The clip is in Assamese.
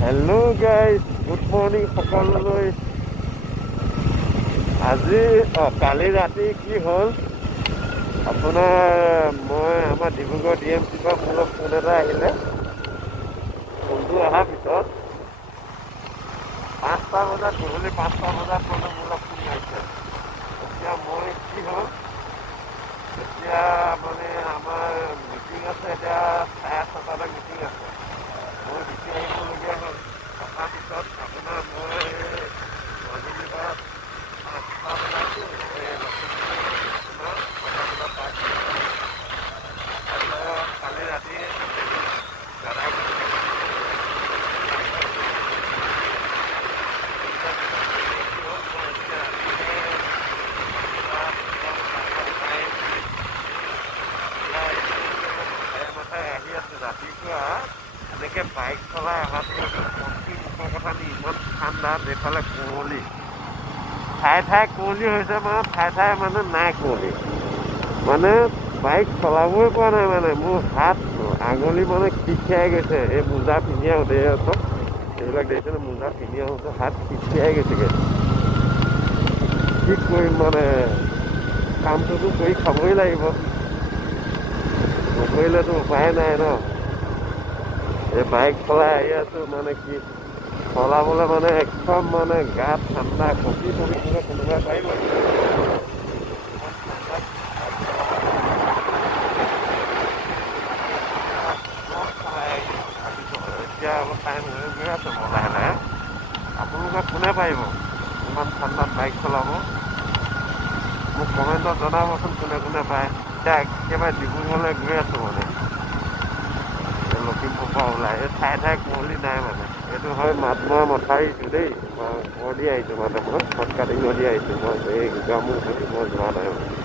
হেল্ল' গাইজ, গুড মৰ্ণিং সকলোলৈ। আজি কালি ৰাতি কি হ'ল আপোনাৰ, মই আমাৰ ডিব্ৰুগড় ডি এম চিৰ পৰা মোলৈ ফোন এটা আহিলে। ফোনটো অহাৰ পিছত 5টা বজাত, গধূলি 5টা বজাত মানে মোলৈ ফোন মাৰিছে। এতিয়া মই কি হ'ল, এতিয়া মানে আমাৰ মিটিং আছে, এতিয়া 6:30 মিটিং আছে। মই গুচি আহিবলগীয়া হ'ল। অহাৰ পিছত আপোনাৰ মই মাজুলীৰ পৰা 5টাত ওলাইছোঁ, লখিমপুৰ আপোনাৰ 6টা বজাত পাইছোঁ। কালি ৰাতি দাদাই আহি আছোঁ ৰাতিপুৱা। এনেকৈ বাইক চলাই অহাটো কমটি মুখৰ কথা নি, ইমান ঠাণ্ডা, এইফালে কুঁৱলী, ঠায়ে ঠায়ে কুঁৱলী হৈছে, মানে ঠায়ে ঠায়ে মানে নাই কুঁৱলী, মানে বাইক চলাবই পৰা নাই। মানে মোৰ হাত আঙুলি মানে খিচখিচাই গৈছে। এই মোজা পিন্ধি আহোঁতে চব এইবিলাক দেখিছেনে, মোজা পিন্ধি আহোঁতে হাত খিচখিচাই গৈছেগৈ। কি কৰিম মানে, কামটোতো কৰি খাবই লাগিব, নকৰিলেতো উপায় নাই ন। এই বাইক চলাই আহি আছোঁ, মানে কি চলাবলৈ মানে একদম মানে গাত ঠাণ্ডা, কঁপি কঁপি থাকে। কোনোবাই পাৰিব এতিয়া অলপ টাইম হৈ গৈ আছে, মই লাহে লাহে। আপোনালোকে কোনে পাৰিব ইমান ঠাণ্ডাত বাইক চলাব? মোক কমেণ্টত জনাবচোন কোনে কোনে পাৰে। এতিয়া একেবাৰে ডিব্ৰুগড়লৈ গৈ আছোঁ মানে, লখিমপুৰৰ পৰা ওলাই। এই ঠায়ে ঠায়ে কুঁৱলী নাই মানে। এইটো হয় মাতমৰা মথাউৰিটো দেই, ঘৰ দি আহিছোঁ মানে, মই শৰ্টকাটিং দি আহিছোঁ। মই এই গামো মই যোৱা নাই মানে।